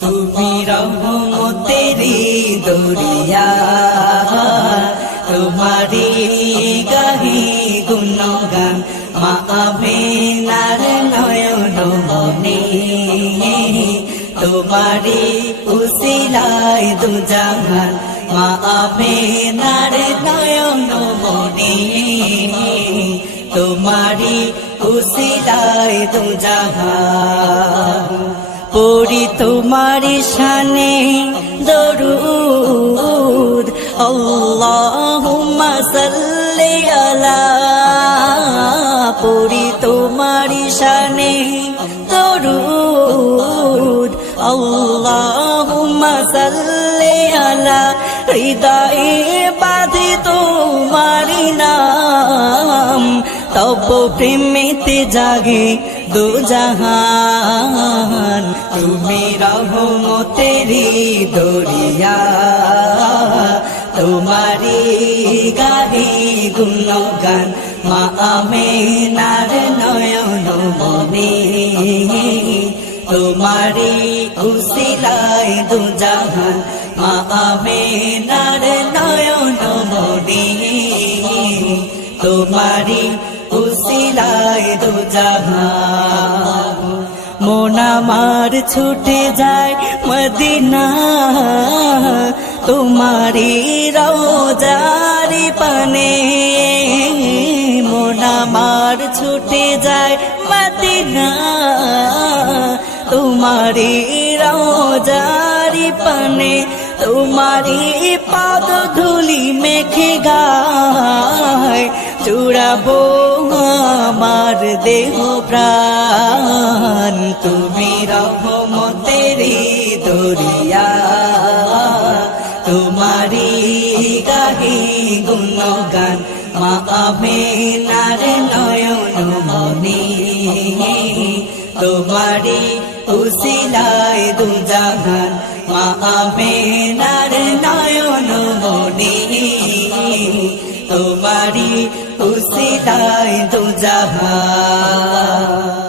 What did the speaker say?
তুমি রহমতেরি দরিয়া তোমারি গাহি গুণগান মা আমিনার নয়ন মনি তোমারি উসিলায় দুজাহান মা আমিনার নয়ন মনি তোমারি উসিলায় দুজাহান পড়ি তোমারি শানে দরুদ আল্লাহুম্মা সাল্লি আলা পড়ি তোমারি শানে দরুদ আল্লাহুম্মা সাল্লি আলা হৃদয়ে বাঁধে তোমারি নাম তব প্রেমেতে জাগে দু জাহান তুমি রহমতেরি দরিয়া তোমারি গাহি গুণগান মা আমিনার নয়ন মনি তোমারি উসিলায় দু জাহান মা আমিনার নয়ন মনি তোমারি উসিলায় দু জাহান মন আমার ছুটে যায় মদিনা তোমারি রওজারি পানে মন আমার ছুটে যায় মদিনা তোমারি রওজারি পানে তোমারি পাদ ধুলি মেখে গায় চুড়াবো আমার দেহ প্রাণ তুমি রহমতেরি দরিয়া তোমারি গাহি গুণগান মা আমিনার নয়ন মনি তোমারি উসিলায় দু জাহান মা আমিনার নয়ন মনি তোমারি উসিলায় দু জাহান।